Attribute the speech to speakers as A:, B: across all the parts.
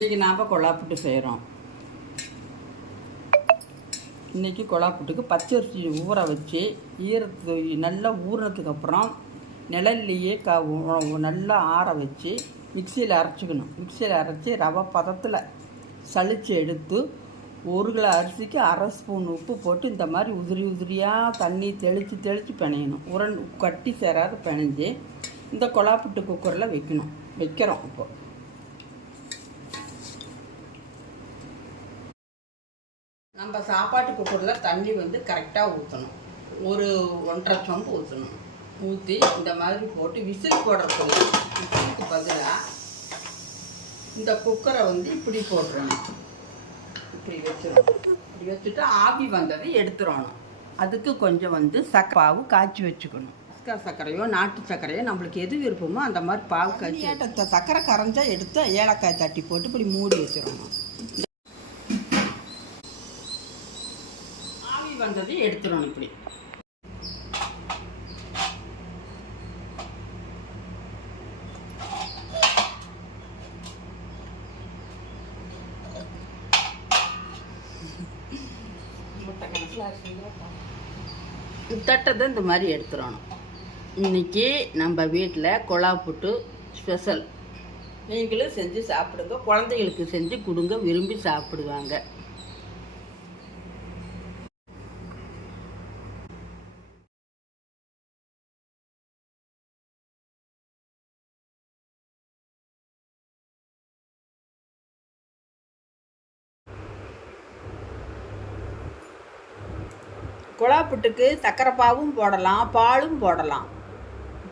A: இன்றைக்கி நாம் கொழாப்புட்டு செய்கிறோம் இன்றைக்கி கொழாப்புட்டுக்கு பச்சரிசி ஊற வச்சு ஈரத்து நல்லா ஊறினதுக்கப்புறம் நிழல்லையே க நல்லா ஆற வச்சு மிக்சியில் அரைச்சிக்கணும். மிக்சியில் அரைச்சி ரவை பதத்தில் சளிச்சு எடுத்து ஒரு கிலோ அரிசிக்கு அரை ஸ்பூன் உப்பு போட்டு இந்த மாதிரி உதிரி உதிரியாக தண்ணி தெளித்து தெளித்து பிணையணும். உரண் கட்டி சேராத பிணைஞ்சு இந்த கொழாப்புட்டு குக்கரில் வைக்கணும். வைக்கிறோம் இப்போது நம்ம சாப்பாட்டு குக்கரில் தண்ணி வந்து கரெக்டாக ஊற்றணும் ஒரு ஒன்றரை சொம்பு ஊற்றணும் ஊற்றி இந்த மாதிரி போட்டு விசில் போடுறதுக்கு விசிலுக்கு பதிலாக இந்த குக்கரை வந்து இப்படி போட்டுறணும். இப்படி வச்சிடணும். இப்படி வச்சுட்டு ஆவி வந்ததை எடுத்துடணும். அதுக்கு கொஞ்சம் வந்து சக்கரை பாவு காய்ச்சி வச்சுக்கணும். சக்கரை சர்க்கரையோ நாட்டு சர்க்கரையோ நம்மளுக்கு எது விருப்பமோ அந்த மாதிரி பாவு காய்ச்சி ஏட்டத்தை சக்கரை கரைஞ்சா எடுத்து ஏலக்காய் தட்டி போட்டு இப்படி மூடி வச்சிடணும் ஆவி வந்தது எடுத்துடணும் இப்படி. தட்டதை இந்த மாதிரி எடுத்துடணும் இன்னைக்கு நம்ம வீட்டில் கொலா புட்டு ஸ்பெஷல். நீங்களும் செஞ்சு சாப்பிடுங்க. குழந்தைகளுக்கு செஞ்சு கொடுங்க. விரும்பி சாப்பிடுவாங்க. குழா புட்டுக்கு சக்கரைப்பாவும் போடலாம் பாலும் போடலாம்.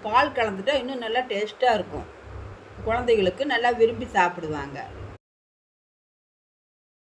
A: பால் கலந்துட்டா இன்னும் நல்லா டேஸ்ட்டாக இருக்கும். குழந்தைகளுக்கு நல்லா விரும்பி சாப்பிடுவாங்க.